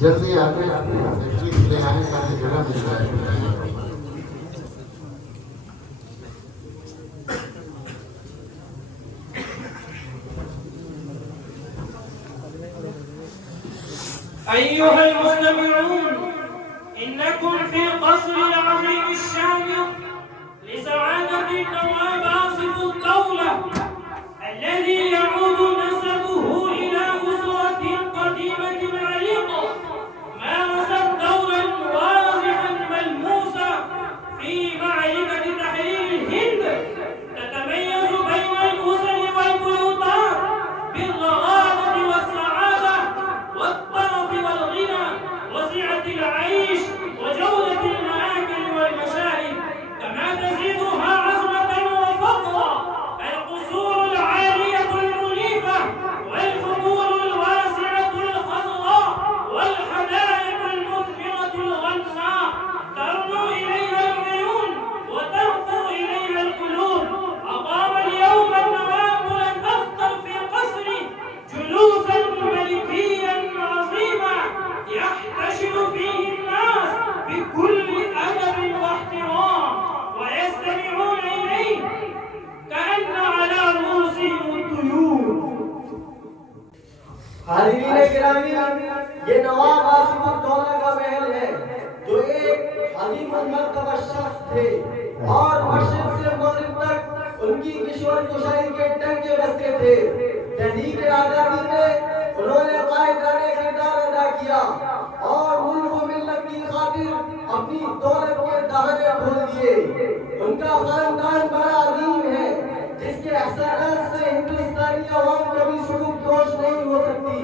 جلدی آتے لے آنے کا جگہ مل جائے. أيها المستمعون، إنكم في القصر العظيم الشامخ لسعادة النواب آصف الدولة الذي يعود نسبه إلى أسرة قديمة عريقة مارست دورا واضحا ملموسا في معركة تحرير الهند، تتميز بين الأسر والبيوتات بالرغابة والسعادة والطرف والغنى وسعة العيش وجودة المآكل والمشارب، كما تزيدها عظمة وفقرا القصور العالية المنيفة والحقول الواسعة الخضراء والحدائق المثمرة الغناء ترنو إليها العيون وتهفو إليها القلوب. أقام اليوم النواب الأخضر في القصر جلوسا ملكيا عظيما يحتشد فيه الناس بكل أدب واحترام ويستمعون إليه كأن على رؤوسهم الطيور. حاضرین گرامی، یہ نواب آصف الدولہ کا محل ہے جو ایک عظیم المرتبہ شخص تھے اور مشرق سے مغرب تک ان کی کشور کشائی کے ڈنکے بجتے تھے. تحریک آزادی میں انہوں نے قائدانہ کردار ادا کیا اور ملک و ملت کی خاطر اپنی دولت کے دہانے کھول دیے. ان کا خاندان بڑا عظیم ہے جس کے احسانات سے ہندوستانی عوام کبھی سلوک دوش نہیں ہو سکتی.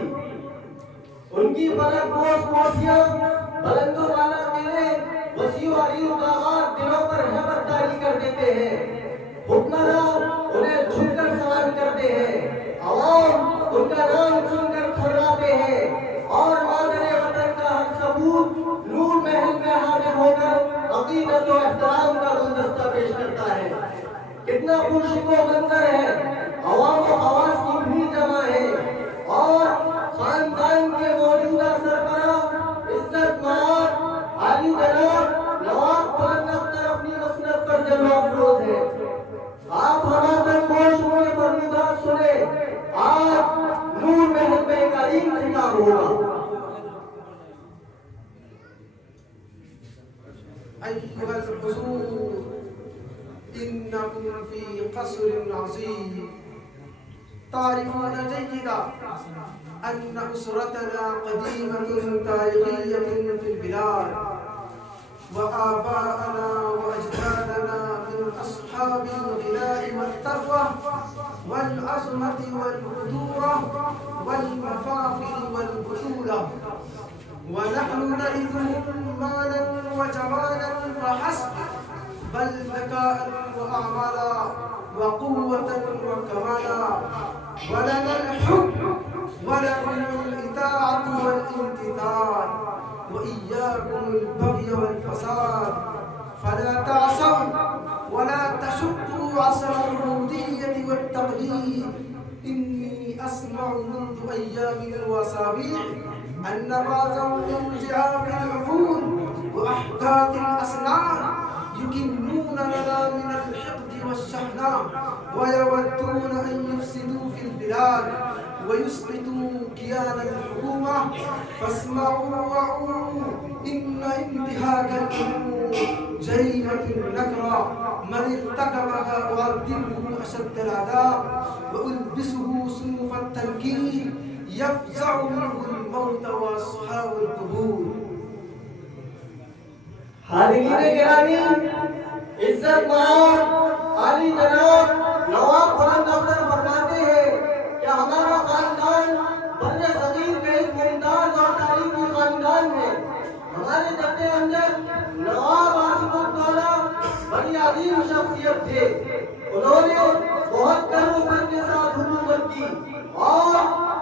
ان کی فلک پوش کوٹھیاں، بلند و بالا قلعے، وسیع و عریض باغات دلوں پر ہیبت طاری کر دیتے ہیں. حکمران انہیں جھک کر سلام کرتے ہیں، عوام ان کا نام سن کر تھراتے ہیں اور مادر وطن کا ہر ثبوت نور محل میں حاضر ہو کر عقیدت و احترام کا گلدستہ پیش کرتا ہے. کتنا پرشکو منظر ہے، عوام و خواص کی بھیڑ جمع ہے اور خاندان کے موجودہ سربراہ عزت مآب عالی جناب نواب بلند اختر اپنی مسند پر جلوہ افروز ہے. آپ ہمارے گوش میں فرمودات سنیں، آج نور محل میں ایک عظیم خطاب ہوگا. أيها الحضور، إنكم في قصر عظيم. تعرفون جيدا أن أسرتنا قديمة تاريخية في البلاد، وآباءنا وأجدادنا من أصحاب الغناء والثروة والعظمة والقدورة والمفاخر والبطولة، ونحن نرثهم مالا وجمالا فحسب، بل ذكاء وأعمالا وقوة وكمالا، ولنا الحب ولكم الإطاعة والامتثال، وإياكم البغي والفساد، فلا تعصوا ولا تشقوا عصا العبودية والتقليد. إني أسمع منذ أيام وأسابيع أن بعضا من ضعاف العقول وأحداث الأسنان يكنون لنا من الحقد والشحناء ويودون أن يفسدوا في البلاد ويسقطوا كيان الحكومة، فاسمعوا وعوا، إن انتهاك الأمور جريمة نكرة، من ارتكبها أعذبه أشد العذاب وألبسه صنوف التنكيل يفزع منه الموت وأصحاب القبور. حاضرین گرامی، عزت مآب عالی جناب نواب بلند اختر فرمائے عظیم شخصیت تھے. انہوں نے بہت کرم کے ساتھ حکومت کی اور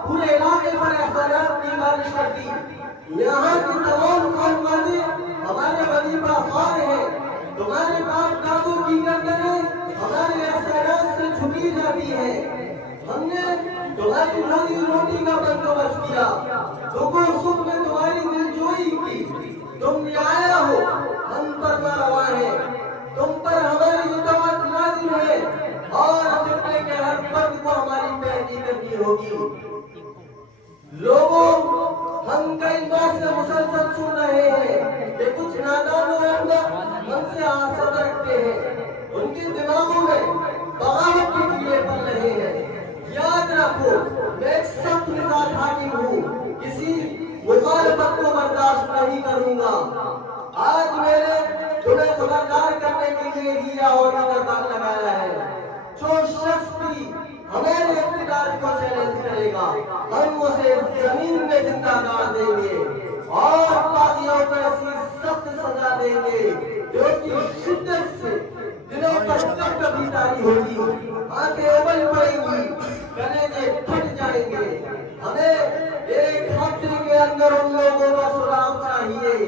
پورے علاقے پر احسانات کی بارش کر دی. یہاں کی تمام خانقاہیں ہمارے وظیفہ خوار ہیں. تمہارے باپ دادوں کی گردنیں ہمارے احسانات سے جھکی جاتی ہیں. ہم نے تمہاری روزی روٹی کا بندوبست کیا. رکوع صبح میں تمہاری دلجوئی کی. تم رعایا ہو، ہم فرما روا ہیں. تم پر ہماری اطاعت لازم ہے اور خطے کے ہر فرد کو ہماری پیروی کرنی ہوگی. لوگوں، ہم کئی بار سے مسلسل سن رہے ہیں کہ کچھ نادان و احمق ہم سے حسد رکھتے ہیں. ان کے دماغوں میں بغاوت کے کیڑے پل رہے ہیں. یاد رکھو، میں ایک سخت مزاج حاکم ہوں. کسی مخالفت کو برداشت نہیں کروں گا. آج میں نے تمہیں خبردار کرنے کے لیے ہیرا اور نظردان لگایا ہے. جو شخص بھی ہمارے اقتدار کو چیلنج کرے گا، ہم اسے زمین میں زندہ گاڑ دیں گے اور باغیوں کو ایسی سخت سزا دیں گے کہ اس کی شدت سے دلوں پر کبھی تاری ہوگی، آنکھیں ابل پڑیں گی، کلیجے پھٹ جائیں گے. ہمیں ایک ہفتے کے اندر ان لوگوں کا سراغ چاہیے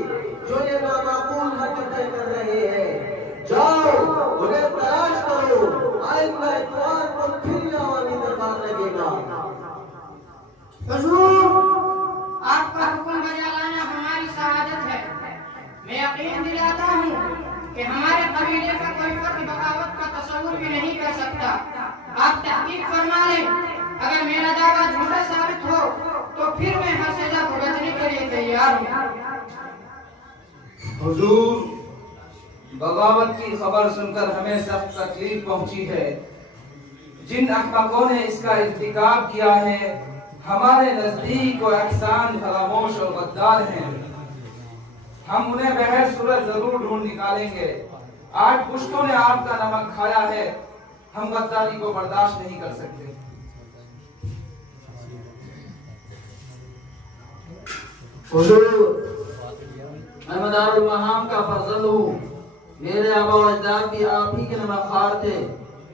جو یہ نامعقول حرکتیں کر رہے ہیں. جاؤ، انہیں تلاش کرو. آئندہ اتوار کو پھر عوامی دربار لگے گا. حضور، آپ کا حکم بجا لانا ہماری سعادت ہے. میں یقین دلاتا ہوں کہ ہمارے قبیلے کا کوئی فرد بغاوت کا تصور بھی نہیں کر سکتا. آپ تحقیق فرما لیں. اگر میرا دعویٰ جھوٹا ثابت ہو تو پھر میں ہر سزا بھگتنے کے لیے تیار ہوں. حضور، بغاوت کی خبر سن کر ہمیں سخت تکلیف پہنچی ہے. جن احمقوں نے اس کا ارتکاب کیا ہے ہمارے نزدیک و احسان فراموش اور غدار ہیں. ہم انہیں بہر صورت ضرور ڈھونڈ نکالیں گے. آج پشتوں نے آپ کا نمک کھایا ہے. ہم غداری کو برداشت نہیں کر سکتے. حضور، میں مدار المہام کا فرزند ہوں. میرے آبا و اجداد بھی آپ ہی کے نمکخوار تھے.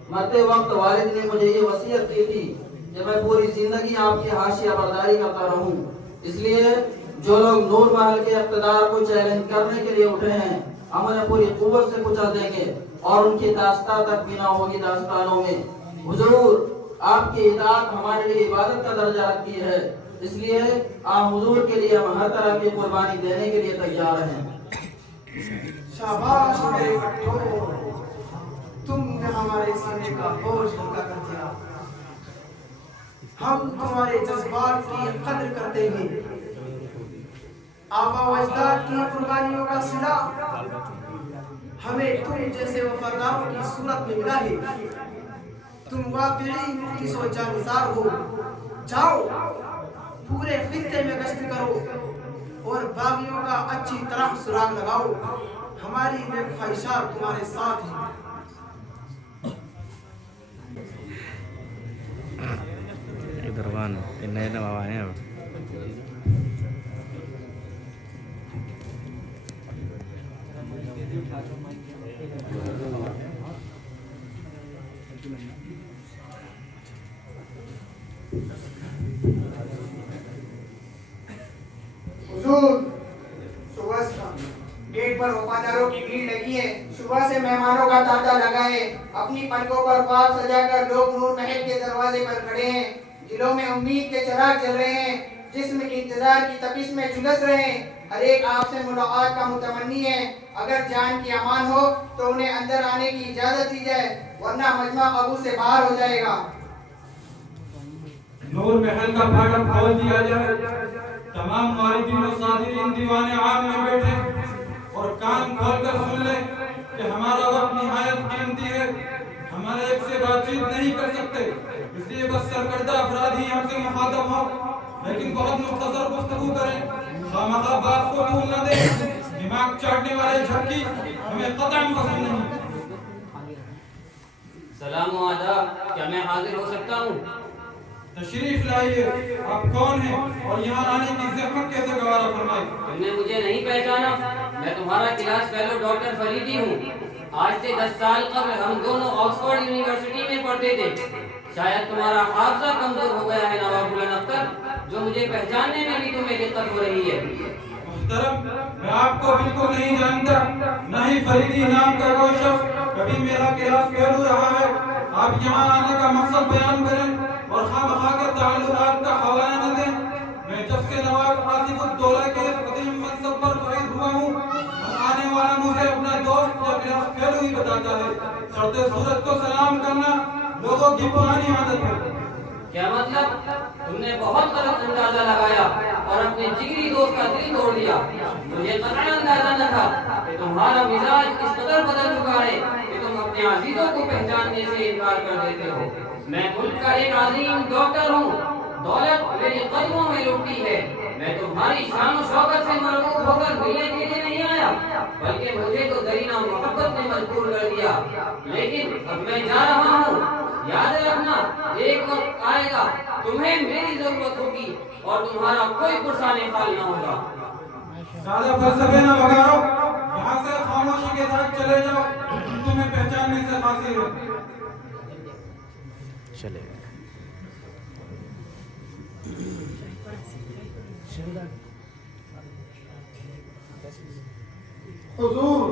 مرتے وقت والد نے مجھے یہ وصیت کی تھی کہ میں پوری زندگی آپ کی حاشیہ برداری کرتا رہوں. اس لیے جو لوگ نور محل کے اقتدار کو چیلنج کرنے کے لیے اٹھے ہیں ہم انہیں پوری قوت سے کچل دیں گے اور ان کی داستان تک بھی نہ ہوگی داستانوں میں. حضور، آپ کی اطاعت ہمارے لیے عبادت کا درجہ رکھتی ہے. اس لیے آپ حضور کے لیے ہم ہر طرح کی قربانی دینے کے لیے تیار ہیں. شاباش میرے بٹوں، تم نے ہمارے سینے کا بوجھ ہلکا کر دیا. ہم تمہارے جذبات کی قدر کرتے ہیں. آبا و اجداد کی قربانیوں کا صلہ ہمیں تم جیسے وفاداروں کی صورت میں ملا ہے. تم واقعی مخلص و جانثار ہو. جاؤ، پورے خطے میں گشت کرو اور باغیوں کا اچھی طرح سراغ لگاؤ. ہماری نیک خواہشات تمہارے ساتھ ہیں. دربان نئے نواب آئے ہیں. حضور، صبح گیٹ پر وفاداروں کی بھیڑ لگی ہے. صبح سے مہمانوں کا تانتا لگا ہے. اپنی پلکوں پر خواب سجا کر لوگ نور محل کے دروازے پر کھڑے ہیں. دلوں میں امید کے چراغ جل رہے ہیں. جسم کی انتظار کی تپش میں جھلس رہے ہیں. ہر ایک آپ سے ملاقات کا متمنی ہے. اگر جان کی امان ہو تو انہیں اندر آنے کی اجازت دی جائے، ورنہ مجمع قبو سے باہر ہو جائے گا. نور محل کا پھاٹک کھول دیا جائے. تمام واردین و صادرین دیوان عام میں بیٹھے اور کان کھول کر سن لیں کہ ہمارا وقت نہایت قیمتی ہے. ہمارے ایک سے بات چیت نہیں کر سکتے، اس لیے بس سرکردہ افراد ہی ہم سے مخاطب ہوں. لیکن بہت مختصر گفتگو کریں. خواہ بات کو بھول نہ دیں. دماغ چاٹنے والے جھٹکی ہمیں قطعاً پسند نہیں. سلام و آداب، کیا میں حاضر ہو سکتا ہوں؟ تشریف لائیے. آپ کون ہیں اور یہاں آنے کی زحمت کیسے گوارا فرمائی؟ تم نے مجھے نہیں پہچانا؟ میں تمہارا کلاس فیلو ڈاکٹر فریدی ہوں. آج سے 10 سال قبل ہم دونوں آکسفورڈ یونیورسٹی میں پڑھتے تھے. شاید تمہارا حافظہ کمزور ہو گیا ہے نواب بلند اختر, جو مجھے پہچاننے میں بھی تمہیں دقت ہو رہی ہے. محترم, میں آپ کو بالکل نہیں جانتا, نہ ہی فریدی نام کا کوئی شخص کبھی میرا کلاس پھیلو رہا ہے. آپ یہاں آنے کا مقصد بیان کریں اور خواہ کے تعلقات کا حوالہ نہ دیں. میں جب سے نواب آصف الدولہ کے قدیم منصب پر فائز ہوا ہوں, آنے والا مجھے اپنا دوست یا کلاس پھیلو ہی بتاتا ہے. چڑھتے سورج کو سلام کرنا لوگوں کی پرانی عادت ہے. کیا مطلب؟ تم نے بہت غلط اندازہ لگایا اور اپنے جگری دوست کا دل توڑ دیا. مجھے قطعاً اندازہ نہ تھا کہ تمہارا مزاج اس قدر بدل چکا ہے کہ تم اپنے عزیزوں کو پہچاننے سے انکار کر دیتے ہو. میں ملک کا ایک عظیم ڈاکٹر ہوں. دولت میری قدموں میں لٹتی ہے. میں تمہاری شان و شوکت سے مرغوب ہو کر ملنے کے لیے نہیں آیا, بلکہ مجھے تو درینہ محبت نے مجبور کر دیا. لیکن اب میں جا رہا ہوں. یاد رکھنا, ایک وقت آئے گا تمہیں میری ضرورت ہوگی اور تمہارا کوئی پرسان حال نہ ہوگا. زیادہ فلسفے نہ بگاڑو, یہاں سے خاموشی کے ساتھ چلے جاؤ. تمہیں پہچاننے سے قاصر ہے. چلے حضور,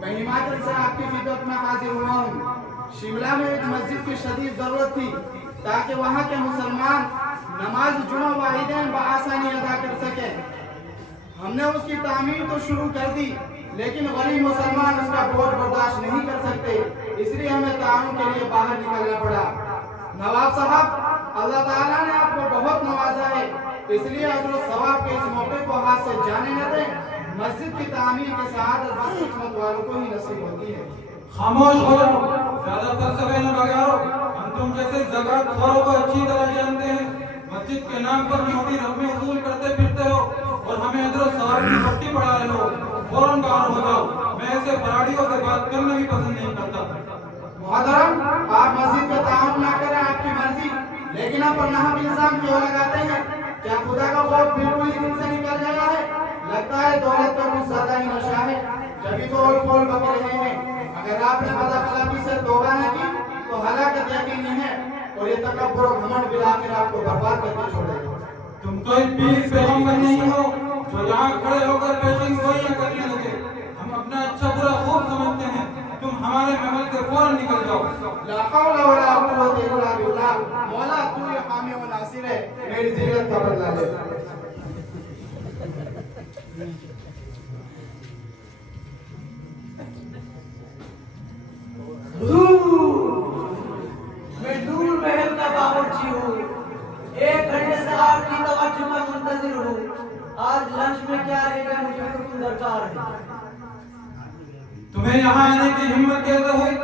میں ہماچل سے آپ کی خدمت میں حاضر ہوا ہوں. شملہ میں ایک مسجد کی شدید ضرورت تھی تاکہ وہاں کے مسلمان نماز جمعہ و عیدین بآسانی ادا کر سکیں. ہم نے اس کی تعمیر تو شروع کر دی, لیکن غریب مسلمان اس کا بوجھ برداشت نہیں کر سکتے, اس لیے ہمیں تعاون کے لیے باہر نکلنا پڑا. نواب صاحب, اللہ تعالیٰ نے آپ کو بہت نوازا ہے, اس لیے اجر و ثواب کے اس موقع کو ہاتھ سے جانے نہ دیں. مسجد کی تعمیر کی سعادت بس قسمت والوں کو ہی نصیب ہوتی ہے. خاموش ہو جاؤ, زیادہ فلسفے نہ بگاڑو. ہم تم جیسے زکات خوروں کو اچھی طرح جانتے ہیں. مسجد کے نام پر چھوٹی رقمیں وصول کرتے پھرتے ہو اور ہمیں اجر و ثواب کی پٹی پڑھا رہے ہو. فوراً باہر ہو جاؤ. میں ایسے فراڈیوں سے بات کرنا بھی پسند نہیں کرتا. محترم, آپ مسجد کا تعاون نہ کریں, آپ کی مرضی, لیکن آپ پر ناحق الزام کیوں لگاتے ہیں؟ کیا خدا کا خوف بالکل ہی دل سے نکل گیا ہے؟ لگتا ہے دولت کا کچھ زیادہ ہی نشہ ہے, جبھی تو اور پھول بک رہے ہیں. اگر آپ نے بداخلاقی سے توبہ نہ کی تو ہلاکت یقینی ہے, اور یہ تکبر و گھمنڈ بالآخر آپ کو برباد کر کے چھوڑے گا. تم کوئی پیر پیغمبر نہیں ہو جو یہاں کھڑے ہو کر پیشن گوئیاں کرنے لگے. ہم اپنا اچھا برا خوب سمجھتے ہیں. تم ہمارے محل سے فوراً نکل جاؤ. لا حول ولا قوت الا باللہ. مولا تو ہی حامی و ناصر ہے, میری ذلت کا بدلہ لے. میں نور محل کا باورچی ہوں. 1 گھنٹے سے آپ کی توجہ میں منتظر ہوں. آج لنچ میں کیا رہے گا مجھے بالکل درکار ہے. تمہیں یہاں آنے کی ہمت کیسے ہوئی؟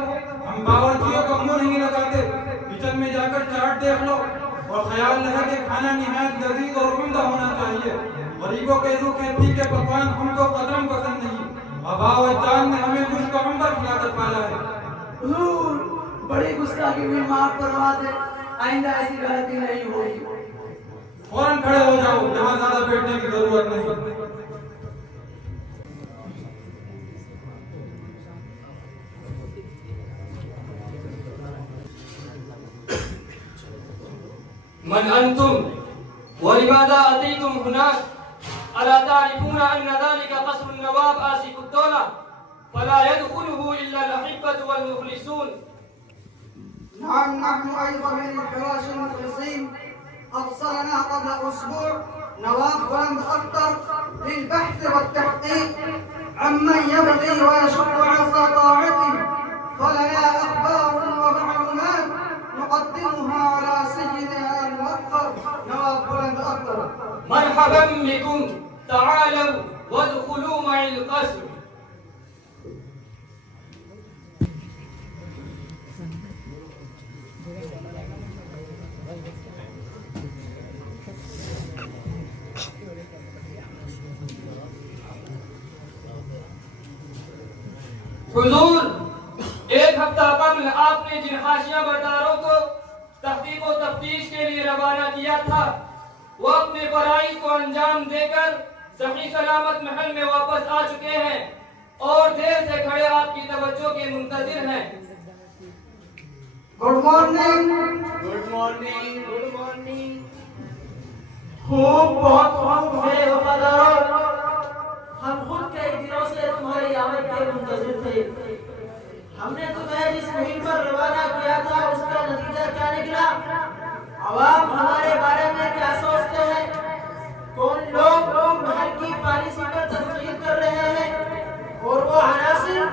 ہم باورچیوں کو منہ نہیں لگاتے. کچن میں جا کر چارٹ دیکھ لو اور خیال رہے کہ کھانا نہایت لذیذ اور عمدہ ہونا چاہیے. غریبوں کے روکھے پھیکے پکوان ہم کو قدم پسند نہیں. آبا و اجداد نے ہمیں مشک و عنبر کھلا کر پالا ہے. حضور, بڑی گستاخی ہوئی, معاف کروا دے. آئندہ ایسی غلطی نہیں ہوگی. فوراً کھڑے ہو جاؤ, یہاں زیادہ بیٹھنے کی ضرورت نہیں. من أنتم ولماذا أتيتم هناك؟ ألا تعرفون أن ذلك قصر النواب آصف الدولة فلا يدخله إلا الأحبة والمخلصون؟ نعم, نحن أيضا من الحراش المخلصين. أرسلنا قبل أسبوع نواب بلند أختر للبحث والتحقيق عمن يبغي ويشق عصا طاعته, فلنا أخبار ومعلومات نقدمها على سيدنا الموقر نواب بلند أختر. مرحبا بكم, تعالوا وادخلوا معي القصر. حضور, 1 ہفتہ قبل آپ نے جن حاشیہ برداروں کو تحقیق و تفتیش کے لیے روانہ کیا تھا, وہ اپنے فرائض کو انجام دے کر صحیح سلامت محل میں واپس آ چکے ہیں. اور دیر سے کھڑے آپ کی توجہ کے منتظر ہیں۔ Good morning. Good morning, good morning. خوب، بہت خوب ہے وفاداروں، ہم خود کئی دنوں سے تمہاری آمد کے منتظر تھے۔ ہم نے تمہیں جس مہم پر روانہ کیا تھا اس کا نتیجہ کیا نکلا؟ عوام ہمارے بارے میں کیا سوچتے ہیں؟ کون لوگ محل کی پالیسی پر تنقید کر رہے ہیں؟ اور وہ عناصر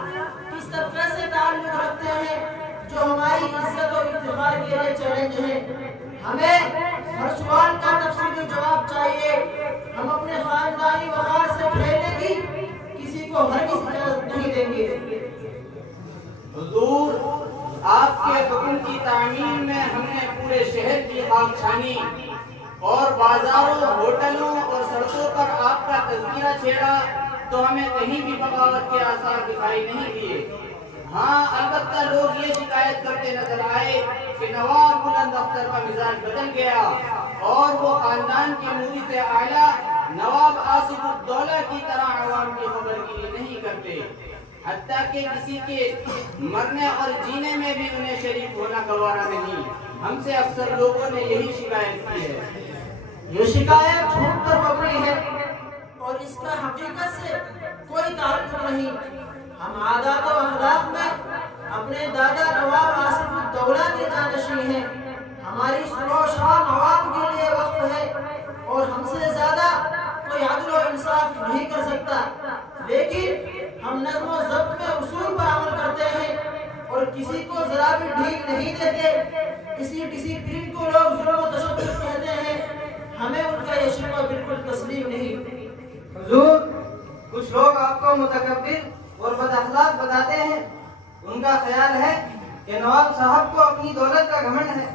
کس طبقے سے تعلق رکھتے ہیں جو ہماری عزت و افتخار کے لیے چیلنج ہیں؟ ہمیں ہر سوال کا تفصیلی جواب چاہیے۔ ہم اپنے خاندانی وقار سے کھیلنے کی کسی کو ہرگز اجازت نہیں دیں گے۔ حضور، آپ کے حکم کی تعمیر میں ہم نے پورے شہر کی خاک چھانی اور بازاروں، ہوٹلوں اور سڑکوں پر آپ کا تذکرہ چھیڑا تو ہمیں کہیں بھی بغاوت کے آثار دکھائی نہیں دیے۔ ہاں، البتہ لوگ یہ شکایت کرتے نظر آئے کہ نواب بلند اختر کا مزاج بدل گیا اور وہ خاندان کی مورث اعلیٰ نواب آصف الدولہ کی طرح عوام کی خبر گیری نہیں کرتے، حتیٰ کہ کسی کے مرنے اور جینے میں بھی انہیں شریک ہونا گوارا نہیں۔ ہم سے اکثر لوگوں نے یہی شکایت کی ہے۔ یہ شکایت جھوٹ پر مبنی ہے اور اس کا حقیقت سے کوئی تعلق نہیں۔ ہم عادات و اخلاق میں اپنے دادا نواب آصف الدولہ کے جانشین ہیں۔ ہماری سلو و شام عوام کے لیے وقف ہے اور ہم سے زیادہ کوئی عدل و انصاف نہیں کر سکتا، لیکن ہم نظم و ضبط میں اصول پر عمل کرتے ہیں اور کسی کو ذرا بھی ڈھیل نہیں دیتے۔ اسی ڈسپلن کو لوگ ظلم و تشدد کہتے ہیں۔ ہمیں ان کا یہ شکوہ بالکل تسلیم نہیں۔ حضور، کچھ لوگ آپ کو متکبر اور بد اخلاق بتاتے ہیں۔ ان کا خیال ہے کہ نواب صاحب کو اپنی دولت کا گھمنڈ ہے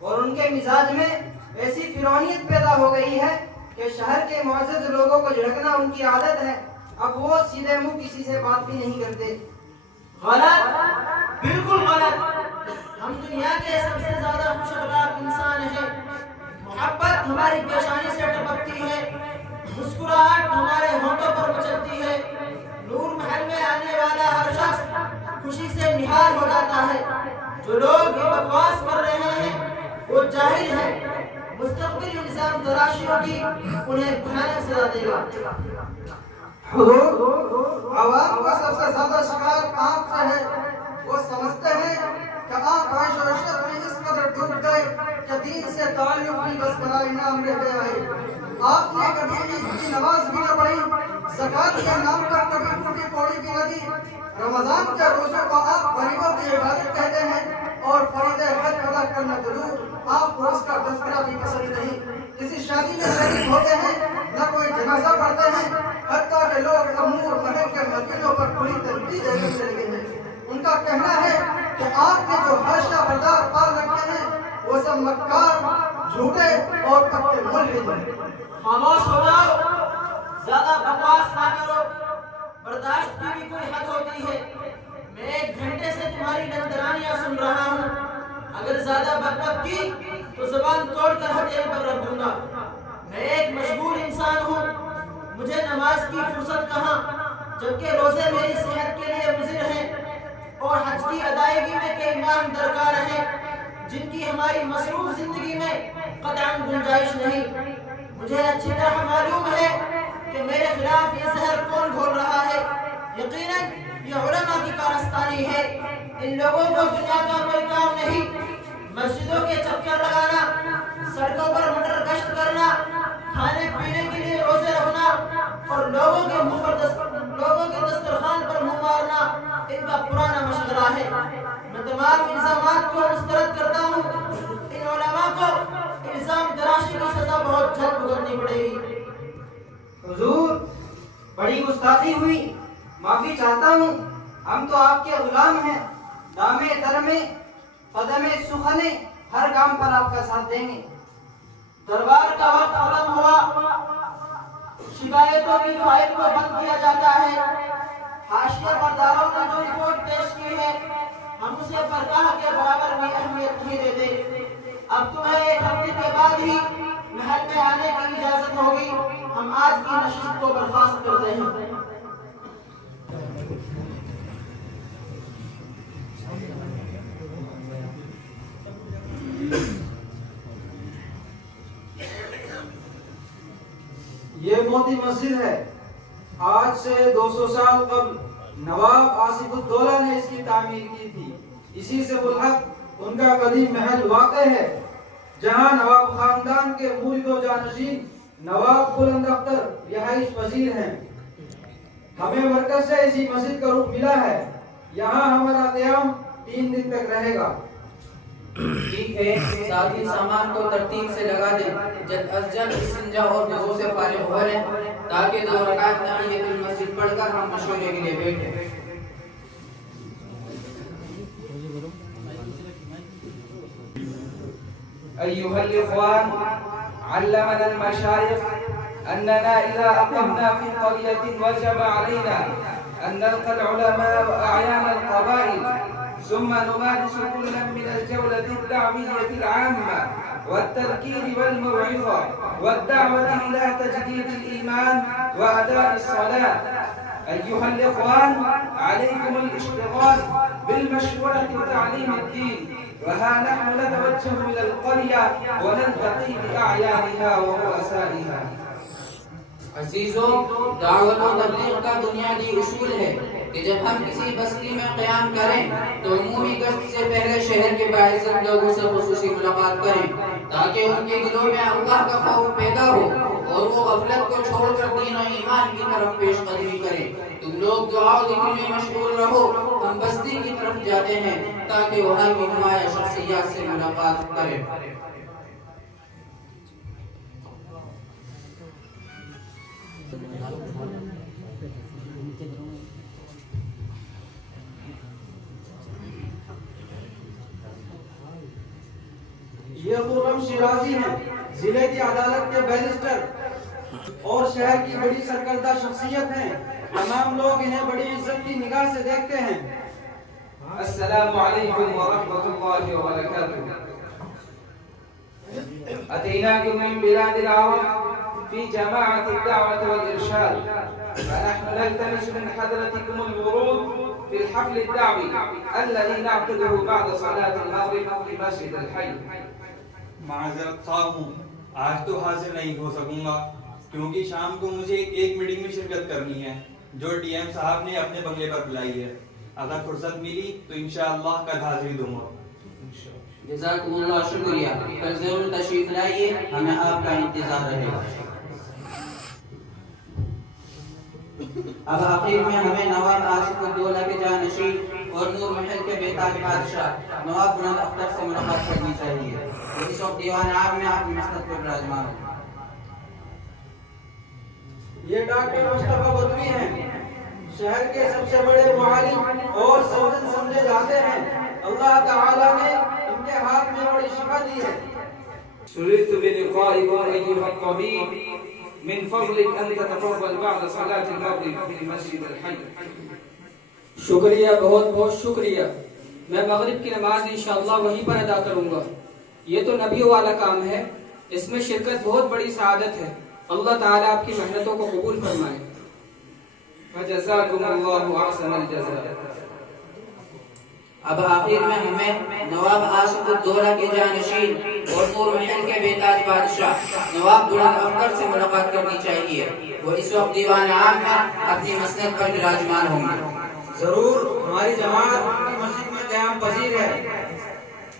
اور ان کے مزاج میں ایسی فرعونیت پیدا ہو گئی ہے کہ شہر کے معزز لوگوں کو جھڑکنا ان کی عادت ہے۔ اب وہ سیدھے منہ کسی سے بات بھی نہیں کرتے۔ غلط، بالکل غلط۔ ہم دنیا کے سب سے زیادہ خوش اخلاق انسان ہیں۔ محبت ہماری پیشانی سے ٹپکتی ہے، مسکراہٹ ہمارے ہونٹوں پر مچلتی ہے۔ نور محل میں آنے والا ہر شخص خوشی سے نہال ہو جاتا ہے۔ جو لوگ یہ بکواس کر رہے ہیں وہ جاہل ہیں۔ مستقبل الزام تراشیوں کی انہیں بھیانک سزا دے گا۔ حضور، عوام کو سب سے زیادہ شکایت آپ سے ہے۔ وہ سمجھتے ہیں کہ آپ عیش و عشرت میں اس قدر ڈوب گئے کہ دین سے تعلق بھی بس بنائی نام رہ گیا ہے۔ آپ نے کبھی عید کی نماز بھی نہ پڑھی، زکوٰۃ کے نام پر کبھی ٹوٹی پوڑی بھی نہ دی۔ رمضان کے روزوں کو آپ غریبوں کی عبادت کہتے ہیں اور فریضہ حج ادا کرنا ضرور، آپ کو اس کا تذکرہ بھی پسند نہیں۔ کسی شادی میں شریک ہوتے ہیں نہ کوئی جنازہ پڑھتے ہیں، حتیٰ کہ لوگ امور محل کے مسجدوں پر پوری تنقید دے کر چلے گئے ہیں۔ ان کا کہنا ہے کہ آپ نے جو حاشیہ بردار پال رکھے ہیں وہ سب مکار، جھوٹے اور پکے ملحد ہیں۔ خاموش ہو جاؤ، زیادہ بکواس نہ کرو۔ برداشت کی بھی کوئی حد ہوتی ہے۔ میں 1 گھنٹے سے تمہاری نندرانیاں سن رہا ہوں۔ اگر زیادہ بک کی تو زبان توڑ کر ہتھیلی پر رکھ دوں گا۔ میں ایک مشغول انسان ہوں، مجھے نماز کی فرصت کہاں، جبکہ روزے میری صحت کے لیے مضر ہیں اور حج کی ادائیگی میں کئی ماہ درکار ہیں جن کی ہماری مصروف زندگی میں قطعاً گنجائش نہیں۔ مجھے اچھی طرح معلوم ہے کہ میرے خلاف یہ زہر کون گھول رہا ہے۔ یقیناً یہ علماء کی کارستانی ہے۔ ان لوگوں کو دنیا کا کوئی کام نہیں، مسجدوں کے چکر لگانا، سڑکوں پر مٹر گشت کرنا، کھانے پینے کے لیے روزے رکھنا اور لوگوں کے دسترخوان پر منہ مارنا ان کا پرانا مشغلہ ہے۔ میں تمام الزامات کو مسترد کرتا ہوں۔ ان علماء کو الزام تراشی کی سزا بہت جلد بھگتنی پڑے گی۔ حضور، بڑی گستاخی ہوئی، معافی چاہتا ہوں۔ ہم تو آپ کے غلام ہیں، دامے درمے قدم سخنے ہر کام پر آپ کا ساتھ دیں گے۔ دربار کا وقت ختم ہوا، شکایتوں کی فائل کو بند کیا جاتا ہے۔ حاشیہ برداروں نے جو رپورٹ پیش کی ہے ہم اسے برگاہ کے برابر بھی اہمیت نہیں دیتے۔ اب تمہیں 1 ہفتے کے بعد ہی محل میں آنے کی اجازت ہوگی۔ ہم آج کی نشست کو برخاست کرتے ہیں۔ موتی مسجد ہے. آج سے 200 سال قبل نواب آصف الدولہ نے اس کی تعمیر کی تھی. اسی سے ملحق ان کا قدیم محل واقع ہے جہاں نواب خاندان کے مرید و جانشین نواب بلند اختر رہائش پذیر ہیں. ہمیں مرکز سے اسی مسجد کا رخ ملا ہے. یہاں ہمارا قیام 3 دن تک رہے گا. ٹھیک ہے، ساتھی سامان کو ترتیب سے لگا دیں. جلد از جلد استنجا اور وضو سے فارغ ہو لیں تاکہ 2 رکعت تحیۃ المسجد پڑھ کر ہم مشورے کے لیے بیٹھیں. أيها الإخوان، علمنا المشايخ أننا إذا أقمنا في قرية وجب علينا أن نلقى العلماء وأعيان القبائل ثم نمارس كلا من الجولة الدعوية العامة والتذكير والموعظة والدعوة إلى تجديد الإيمان وأداء الصلاة. أيها الإخوان، عليكم الاشتغال بالمشورة وتعليم الدين، وها نحن نتوجه إلى القرية ونلتقي بأعيانها ورؤسائها. عزیزوں، دعوت و تبلیغ کا بنیادی اصول ہے کہ جب ہم کسی بستی میں قیام کریں تو عمومی گشت سے پہلے شہر کے باعزت لوگوں سے خصوصی ملاقات کریں تاکہ ان کے دلوں میں اللہ کا خوف پیدا ہو اور وہ غفلت کو چھوڑ کر دین و ایمان کی طرف پیش قدمی کریں. تم لوگ دعا و ذکر میں مشغول رہو، ہم بستی کی طرف جاتے ہیں تاکہ وہاں کی نمایاں شخصیات سے ملاقات کریں. یہ خرم شیرازی ہیں، ضلع کی عدالت کے بیرسٹر اور شہر کی بڑی سرکردہ شخصیت ہیں. تمام لوگ انہیں بڑی عزت کی نگاہ سے دیکھتے ہیں. السلام علیکم ورحمۃ اللہ وبرکاتہ. أتيناكم من بلاد العرب في جماعة الدعوة والإرشاد، فنحن نلتمس من حضرتكم الورود في الحفل الدعوي الذي نعقده بعد صلاة المغرب في مسجد الحي. معذرت خواہ ہوں، آج تو حاضر نہیں ہو سکوں گا کیونکہ شام کو مجھے ایک میٹنگ میں شرکت کرنی ہے جو ڈی ایم صاحب نے اپنے بنگلے پر بلائی ہے. اگر فرصت ملی تو انشاءاللہ کل حاضری دوں گا. جزاکم اللہ، شکریہ. کل ضرور تشریف لائیے، ہمیں آپ کا انتظار رہے گا. اب آخر میں ہمیں نواب آصف الدولہ کے جانشین اور نور محل کے بیتاج بادشاہ نواب بلند اختر سے ملاقات کرنی چاہیے. وہ اس وقت دیوان عام میں آپ کی مسند پر براجمان ہیں. یہ ڈاکٹر مصطفیٰ بدوی ہیں، شہر کے سب سے بڑے معالم اور سوجن سمجھے جاتے ہیں. اللہ تعالیٰ نے ان کے ہاتھ میں بڑی شفا دی ہے. سررت بلقائكم أيها الطبيب، من فضلك أن تتفضل بعد صلاة المغرب في مسجد الحي. شکریہ، بہت بہت شکریہ. میں مغرب کی نماز انشاءاللہ وہیں پر ادا کروں گا. یہ تو نبیوں والا کام ہے، اس میں شرکت بہت بڑی سعادت ہے. اللہ تعالیٰ آپ کی محنتوں کو قبول فرمائے. فجزاكم الله أحسن الجزاء. اب آخر میں ہمیں نواب آصف الدولہ کے جانشین اور نور محل کے بیتاج بادشاہ نواب بلند اختر سے ملاقات کرنی چاہیے. وہ اس وقت دیوان عام میں اپنی مسند پر براجمان ہوں گے. ضرور، ہماری جماعت مسجد میں قیام پذیر ہے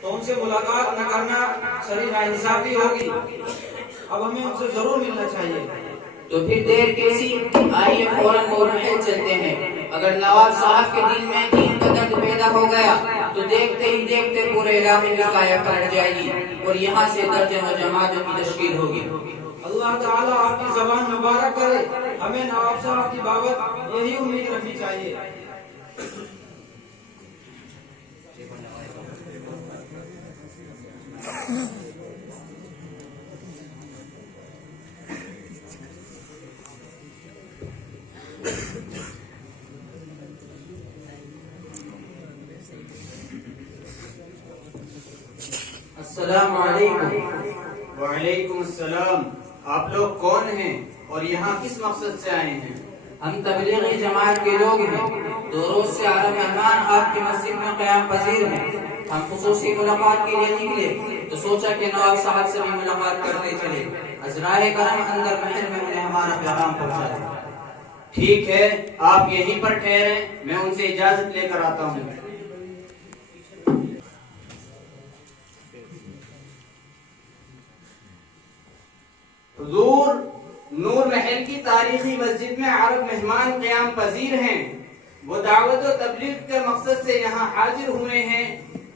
تو ان سے ملاقات نہ کرنا سری ناانصافی ہوگی. اب ہمیں ان سے ضرور ملنا چاہیے. تو پھر دیر کیسی، آئیے فوراً نور محل چلتے ہیں. اگر نواب صاحب کے دل میں دین کا درد پیدا ہو گیا تو دیکھتے ہی دیکھتے پورے علاقے میں قائم پلٹ جائے گی اور یہاں سے درجن و جماعتوں کی تشکیل ہوگی. اللہ تعالیٰ آپ کی زبان مبارک کرے. ہمیں نواب صاحب کی بابت یہی امید رکھنی چاہیے. السلام علیکم. وعلیکم السلام. آپ لوگ کون ہیں اور یہاں کس مقصد سے آئے ہیں؟ ہم تبلیغی جماعت کے لوگ ہیں، 2 روز سے اعلیٰ مہمان آپ کی مسجد میں قیام پذیر ہیں۔ ہم خصوصی ملاقات کے لیے نکلے تو سوچا کہ نواب صاحب سے بھی ملاقات کرتے چلے۔ ازراء کرم اندر محل میں انہیں ہمارا پیغام پہنچا دیں۔ ٹھیک ہے، آپ یہیں پر ٹھہریں، میں ان سے اجازت لے کر آتا ہوں۔ حضور، نور محل کی تاریخی مسجد میں عرب مہمان قیام پذیر ہیں۔ وہ دعوت و تبلیغ کے مقصد سے یہاں حاضر ہوئے ہیں۔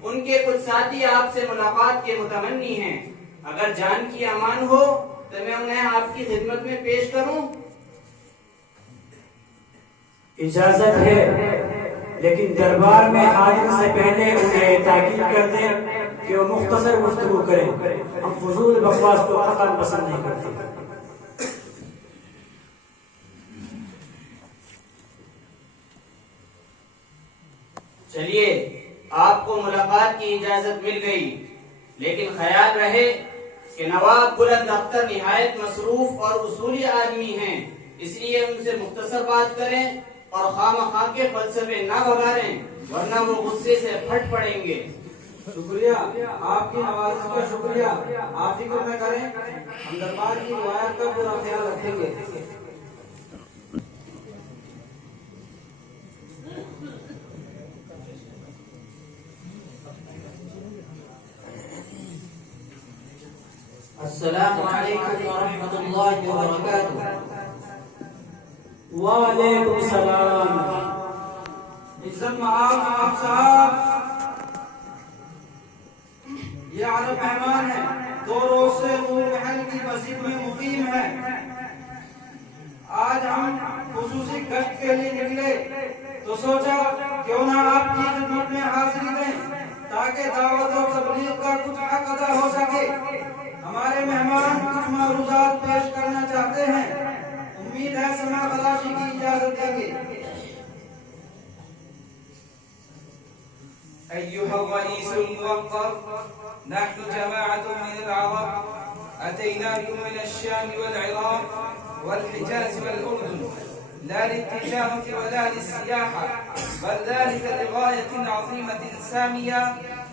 ان کے کچھ ساتھی آپ سے ملاقات کے متمنی ہیں۔ اگر جان کی امان ہو تو میں انہیں آپ کی خدمت میں پیش کروں؟ اجازت ہے، لیکن دربار میں حاضر سے پہلے انہیں تاکید کر دیں کہ وہ مختصر گفتگو کریں۔ ہم فضول بکواس کو قطعاً پسند نہیں کرتے۔ چلیے، آپ کو ملاقات کی اجازت مل گئی، لیکن خیال رہے کہ نواب بلند اختر نہایت مصروف اور اصولی آدمی ہیں، اس لیے ان سے مختصر بات کریں اور خواہ کے فلسفے نہ بگاریں، ورنہ وہ غصے سے پھٹ پڑیں گے۔ شکریہ، آپ کی نوازش کا شکریہ، آپ فکر نہ کریں، ہم دربار کی روایت کا پورا خیال رکھیں گے۔ السلام علیکم ورحمۃ اللہ وبرکاتہ۔ وعلیکم السلام۔ عزت مآب نواب صاحب، یہ عرب مہمان ہیں، 2 روز سے نور محل کی مسجد میں مقیم ہیں۔ آج ہم خصوصی گشت کے لیے نکلے تو سوچا کیوں نہ آپ کی خدمت میں حاضری دیں تاکہ دعوت و تبلیغ کا کچھ حق ادا ہو سکے۔ ہمارے مہمان کچھ معروضات پیش کرنا چاہتے ہیں، امید ہے سماع خلاشی کی اجازت دیں گے۔ أيها الرئيس الموقر، نحن جماعة من العرب أتيناكم من الشام والعراق والحجاز والأردن، لا للتجارة ولا للسياحة، بل ذلك لغاية عظيمة سامية،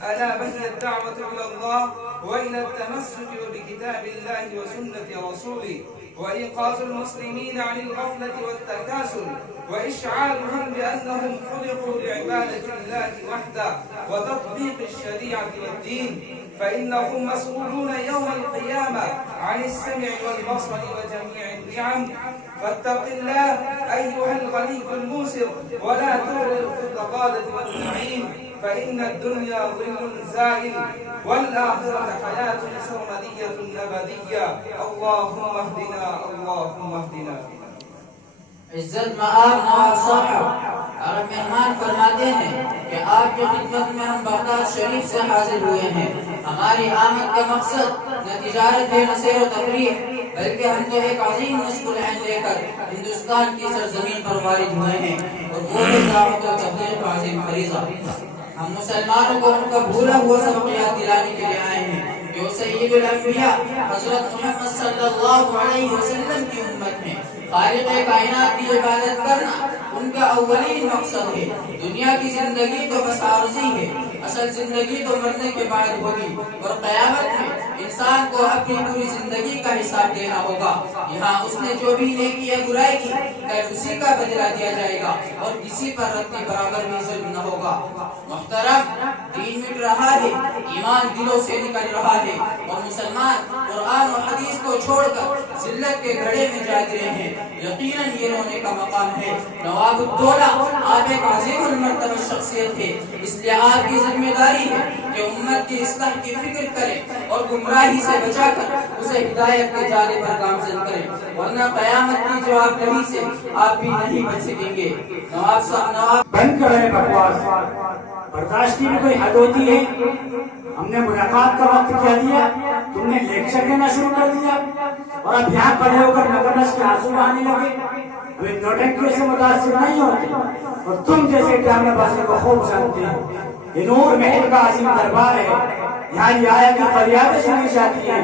ألا وهي الدعوة إلى الله وإلى التمسك بكتاب الله وسنة رسوله، وإيقاظ المسلمين عن الغفلة والتكاسل، وإشعارهم بأنهم خلقوا لعبادة الله وحده وتطبيق الشريعة والدين، فإنهم مسؤولون يوم القيامة عن السمع والبصر وجميع النعم، فاتق الله أيها الغني الموسر ولا تغرق في الضلالة والنعيم، فإن الدنيا ظل زائل والآخرة حياة سرمدية أبدية، اللهم اهدنا اللهم اهدنا۔ عزت مآب نواب صاحب، عرب مہمان فرماتے ہیں کہ آپ کی خدمت میں ہم بغداد شریف سے حاضر ہوئے ہیں۔ ہماری آمد کا مقصد نہ تجارت ہے نہ سیر و تفریح، بلکہ ہم تو ایک عظیم نصب العین لے کر ہندوستان کی سرزمین پر وارد ہوئے ہیں، اور وہ بھی دعوت و تبلیغ کا عظیم فریضہ۔ ہم مسلمانوں کو ان کا بھولا ہوا سبق یاد دلانے کے لیے آئے ہیں کہ وہ سید الانبیاء حضرت محمد صلی اللہ علیہ وسلم کی امت ہیں۔ خالق کائنات کی عبادت کرنا ان کا اولین مقصد ہے۔ دنیا کی زندگی تو بس عارضی ہے، اصل زندگی تو مرنے کے بعد ہوگی، اور قیامت میں انسان کو اپنی پوری زندگی کا حساب دینا ہوگا۔ یہاں اس نے جو بھی نیکی یا برائی کی، کل اسی کا بدلہ دیا جائے گا، اور کسی پر رتی برابر بھی ظلم نہ ہوگا۔ محترم، دین مٹ رہا ہے، ایمان دلوں سے نکل رہا ہے، اور مسلمان قرآن و حدیث کو چھوڑ کر ذلت کے گھڑے میں جا گرے ہیں۔ یقیناً یہ رونے کا مقام ہے۔ نواب الدولہ، آپ ایک عظیم المرتبہ شخصیت ہے، اس لیے آپ کی ذمہ داری ہے کہ امت کی اصلاح کی فکر کریں اور گمراہی سے بچا کر اسے ہدایت کے جالے پر گامزن کریں، ورنہ قیامت کی جواب دہی سے آپ بھی نہیں بچ سکیں گے۔ نواب صاحب، نواب بند کریں بکواس، برداشت کی بھی کوئی حد ہوتی ہے؟ ہم نے ملاقات کا وقت کیا دیا، تم نے لیکچر دینا شروع کر دیا، اور اب یہاں کھڑے ہو کر نقرش کے آنسو بہانے لگے۔ ہمیں نوٹنکیوں سے متاثر نہیں ہوتے، اور تم جیسے ڈرامے بازی کو خوب جانتے ہیں۔ یہ نور محل کا عظیم دربار ہے، یہاں یہ آیا کہ فریادیں سنی جاتی ہیں،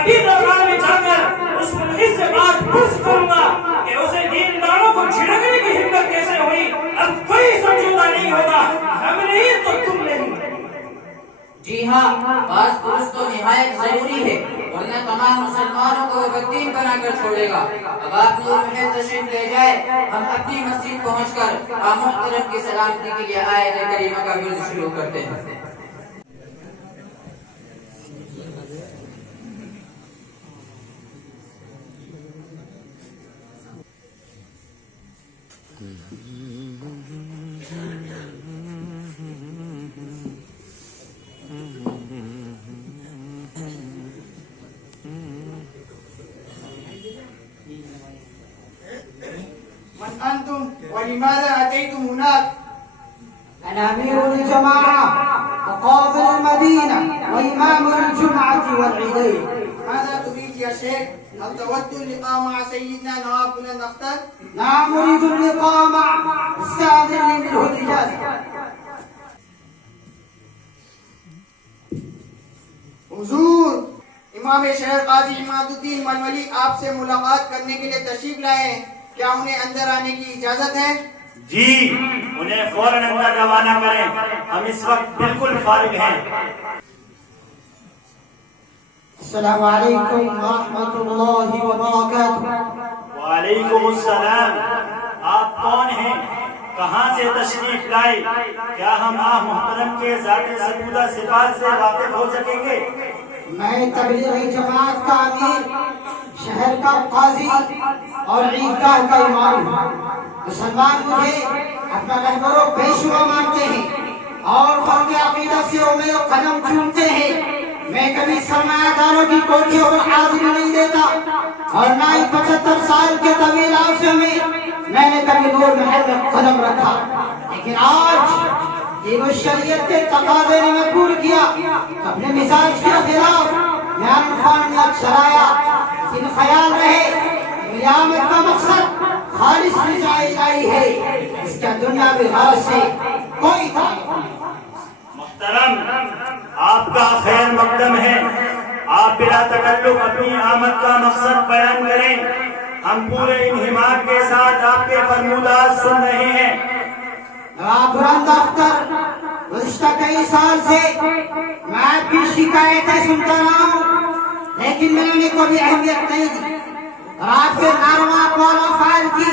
ابھی دربار میں جا کر اس ملحد سے بات پوچھ کروں گا کہ اسے دینداروں کو جھڑکنے کی ہمت کیسے ہوئی. اب کوئی سمجھوتا نہیں ہوگا, ہم نہیں تو تم نہیں. جی ہاں, بات درست تو نہایت ضروری ہے, ورنہ تمام مسلمانوں کو بدین بنا کر چھوڑے گا. اب آپ نور محل تشریف لے جائے, ہم اپنی مسجد پہنچ کر آپ محترم کی سلامتی کے لیے آیت کریمہ کا ورد شروع کرتے ہیں. من أنتم ولماذا أتيتم هناك؟ أنا أمير الجماعة وقاضي المدينة وإمام الجمعة والعيدين. ماذا تريد يا شيخ؟ هل تود اللقاء مع سيدنا نواب بن النختر؟ نعم أريد اللقاء معه, استأذن لي منه الإجازة. حضور, امام شہر قاضی عماد الدین ملولی آپ سے ملاقات کرنے کے لیے تشریف لائے ہیں, کیا انہیں اندر آنے کی اجازت ہے؟ جی, انہیں فوراً اندر روانہ کریں, ہم اس وقت بالکل فارغ ہیں. السلام علیکم ورحمۃ اللہ وبرکاتہ. وعلیکم السلام. آپ کون ہیں, کہاں سے تشریف لائے؟ کیا ہم آپ محترم کے ذات سبودہ صفات سے واقف ہو سکیں گے؟ میں تبلیغی جماعت کا امیر, شہر کا قاضی اور عیدگاہ کا امام ہوں. مسلمان مجھے اپنا رہبر و پیشوا مانتے ہیں اور خلق عقیدہ سے امید و قدم چومتے ہیں. میں کبھی سرمایہ داروں کی کوٹھیوں پر حاضری نہیں دیتا اور نہ ہی 75 سال کے طویل عرصے میں نے کبھی نور محل میں قدم رکھا. لیکن آج دین و شریعت کے تقاضے نے مجبور کیا, اپنے مزاج کے خلاف میں انفانیت چلایا. لیکن خیال رہے میری آمد کا مقصد خالص رضا الہی ہے, اس کا دنیاوی غرض سے کوئی تعلق نہیں. محترم, آپ کا خیر مقدم ہے, آپ بلا تکلف اپنی آمد کا مقصد بیان کریں. ہم پورے انہماک کے ساتھ آپ کے فرمودات سن رہے ہیں. نواب بلند اختر, گزشتہ کئی سال سے میں آپ کی شکایتیں سنتا رہا ہوں, لیکن میں نے کوئی اہمیت نہیں دی اور آپ کے ناروا اقوال و افعال کی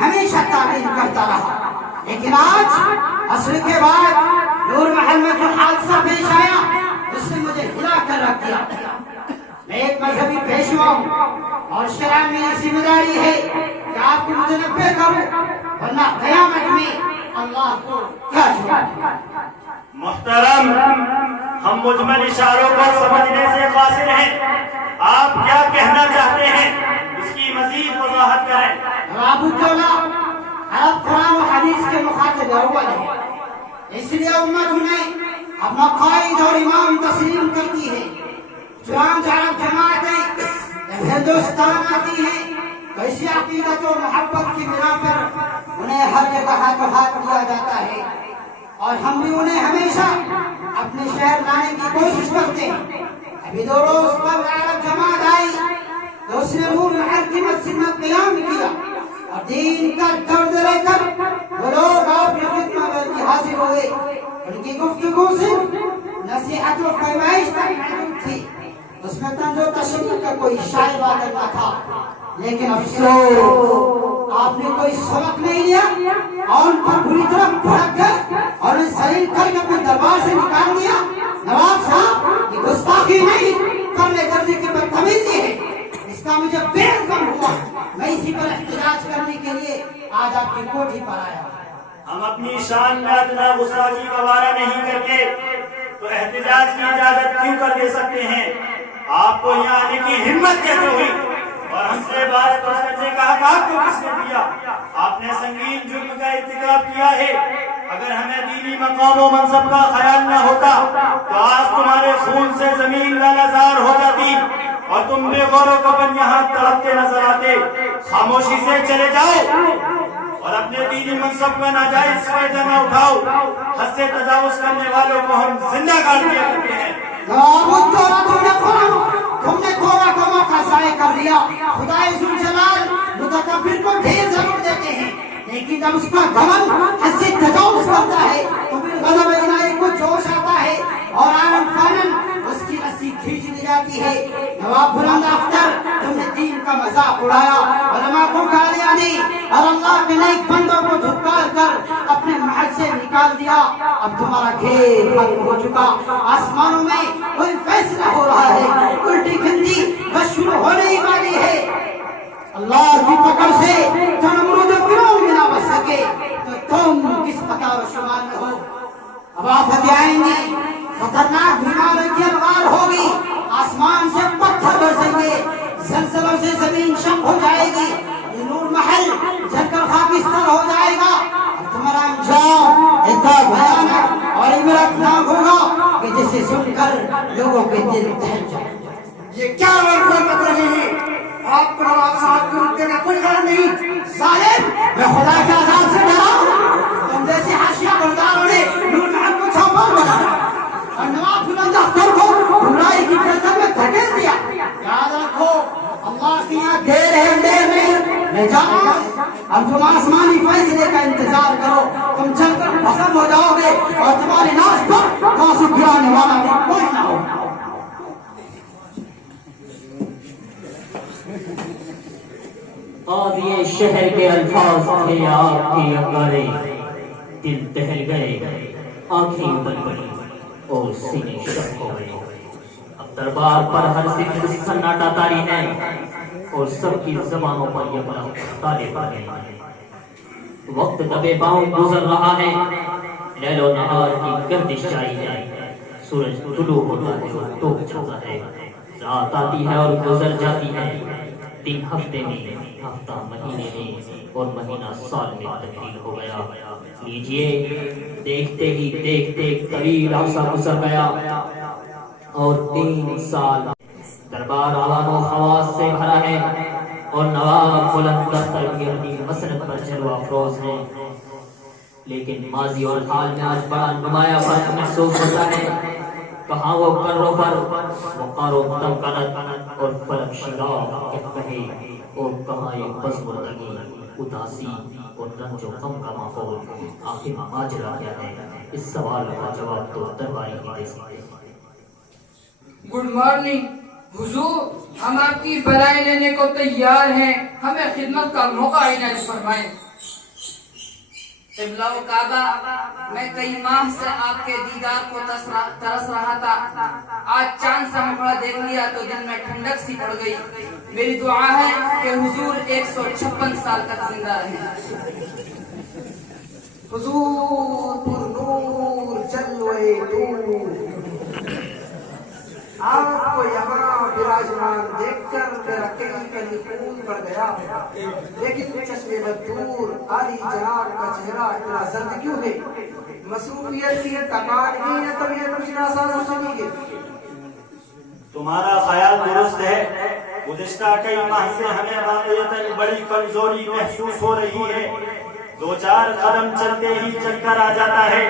ہمیشہ تعمیر کرتا رہا. لیکن آج عصر کے بعد نور محل میں جو حادثہ پیش آیا اس نے مجھے ہلا کر رکھ دیا. میں ایک مذہبی پیشوا ہوں اور شرع میں یہ ذمہ داری ہے کہ آپ کو متنبہ کروں, ورنہ قیامت میں اللہ کو کیا جواب. محترم, ہم مجمل اشاروں کو سمجھنے سے قاصر ہیں. آپ کیا کہنا چاہتے ہیں, اس کی مزید وضاحت کریں. نواب الدولہ عرب قرآن و حدیث کے مخاطب اول ہے, اس لیے امت انہیں اپنا قائد اور امام تسلیم کرتی ہے. چنانچہ عرب جماعتیں جب ہندوستان آتی ہیں تو اسی عقیدت و محبت کی بنا پر انہیں ہر جگہ ہاتھ دیا جاتا ہے, اور ہم بھی انہیں ہمیشہ اپنے شہر لانے کی کوشش کرتے ہیں. ابھی 2 روز قبل عرب جماعت آئی تو اس نے نور محل کی مسجد میں قیام کیا اور دین کا درد لے کر وہ لوگ آپ کی خدمت میں حاضر ہوئے. ان کی گفتگو صرف نصیحت و فرمائش تک محدود تھی, اس میں طنز و تشریح کا کوئی شائع بات نہ تھا. لیکن افسوس آپ نے کوئی سبق نہیں لیا اور ان پر بری طرح بھڑک گئے اور انہیں ذلیل کر کے اپنے دربار سے نکال دیا. نواب صاحب, یہ گستاخی نہیں, کرنے کرنے کی بدتمیزی ہے. اس کا مجھے بے غم ہوا. میں اسی پر احتجاج کرنے کے لیے آج آپ کی کوٹھی پر آیا. ہم اپنی شان میں ادنا گستاخی کا وعدہ نہیں کرتے تو احتجاج کی اجازت کیوں کر دے سکتے ہیں؟ آپ کو یہاں آنے کی ہمت کیسے ہوئی اور ہم سے بات کرنے کا حق آپ کو کس نے دیا؟ آپ نے سنگین جرم کا ارتکاب کیا ہے. اگر ہمیں دینی مقام و منصب کا خیال نہ ہوتا تو آج تمہارے خون سے زمین لالزار ہو جاتی اور تم بے غور و فکر یہاں تڑپتے نظر آتے. خاموشی سے چلے جاؤ اور اپنے دینی منصب کا ناجائز فائدہ نہ اٹھاؤ. حد سے تجاوز کرنے والوں کو ہم زندہ گاڑ دیا کرتے ہیں. تم نے کھولا دیا. خدائے ذوالجلال متکبر کو ڈھیر ضرور دیتے ہیں لیکن جب اس کا گھمنڈ حد سے تجاوز کرتا ہے تو پھر غضب الہی کو جوش آتا ہے اور آنن فانن اس کی رسی کھینچ لی جاتی ہے. نواب بلند اختر تم نے دین کا مذاق اڑایا, علماء کو گالیاں دی اور اللہ کے نیک بندوں کو دھتکار کر اپنے محل سے نکال دیا. اب تمہارا کھیل ختم ہو چکا, آسمانوں میں کوئی فیصلہ ہو رہا ہے, الٹی گھنٹی بس شروع ہونے ہی والی ہے. اللہ کی پکڑ سے جو نمرود فرعون میں نہ بچ سکے تو تم کس قطار و شمار میں ہو. اب آفتیں آئیں گی, خطرناک بیماری کی الغار ہوگی, آسمان سے پتھر برسیں گے, زلزلوں سے زمین شق ہو جائے گی, یہ نور محل جل کر خاکستر ہو جائے گا. اب تمہارا انجام اتنا بھیانک اور عبرتناک ہوگا کہ جسے سن کر لوگوں کے دل دہل جائیں. یہ کیا ورثہ کر رہے ہیں آپ کو نواب صاحب کو رکھنے کا کوئی خیال نہیں. ظالم, میں خدا کے عذاب سے ڈرا ہوں. تم جیسے حاشیہ برداروں نے نور محل کو چھاپا بنایا اور نواب بلند اختر کو گمراہی کی گردن میں دھکیل دیا. یاد رکھو اللہ کی یہاں دیر ہے, دیر نہیں, میں جاؤں گا. اب تم آسمانی فیصلے کا انتظار کرو, تم چل کر بھسم ہو جاؤ گے اور تمہارے ناز پر آنسو گرانے والا بھی کوئی نہ ہو. قاضی شہر کے الفاظ تھے آپ کی انگارے, دل دہل گئے, آنکھیں ابل پڑی اور سینے شک ہو گئے. اب دربار پر ہر ذکر سناٹا طاری ہے اور سب کی زبانوں پر یہ بڑا تالے پڑ گئے ہیں. وقت دبے پاؤں گزر رہا ہے, لیل و نہار کی گردش جاری ہے. سورج طلوع ہوتا ہے اور ڈوب جاتا ہے, رات آتی ہے اور گزر جاتی ہے. دن ہفتے میں, ہفتہ مہینے میں اور مہینہ سال میں تبدیل ہو گیا. لیجئے دیکھتے ہی دیکھتے ایک طویل عرصہ گزر گیا اور 3 سال. دربار عوام و خواص سے بھرا ہے اور نواب بلند اختر کی اپنی مسرت پر جلوہ افروز ہیں. لیکن ماضی اور حال میں آج بڑا نمایاں فرق محسوس ہوتا ہے. کہاں وہ کروں پر وقار و تمکنت اور فلک شراب کہے, اور کہاں یہ بزمردگی, اداسی اور رنج و غم کا ماحول. آخر ماجرا کیا ہے؟ اس سوال کا جواب تو درباری ہی دے سکتے ہیں. گڈ مارننگ حضور, ہم آپ کی بلائیں لینے کو تیار ہیں, ہمیں خدمت کا موقع عنایت فرمائیں. قبلہ و کعبہ, میں کئی ماہ سے آپ کے دیدار کو ترس رہا تھا. آج چاند سا مکڑا دیکھ لیا تو دل میں ٹھنڈک سی پڑ گئی. میری دعا ہے کہ حضور 156 سال تک زندہ رہیں. حضور پر نور جلوے دور, آپ کو یہاں براجمان دیکھ کر میرا کہیں کہیں خون بڑھ گیا. لیکن چشمے بدور عالی جناب کا چہرہ اتنا زرد کیوں ہے؟ مصروفیت کی تقاضی ہے طبیعت شناسان ہو سکی ہے. تمہارا خیال درست ہے. گزشتہ کئی ماہ سے ہمیں واقعتاً بڑی کمزوری محسوس ہو رہی ہے. 2-4 قدم چلتے ہی چکر آ جاتا ہے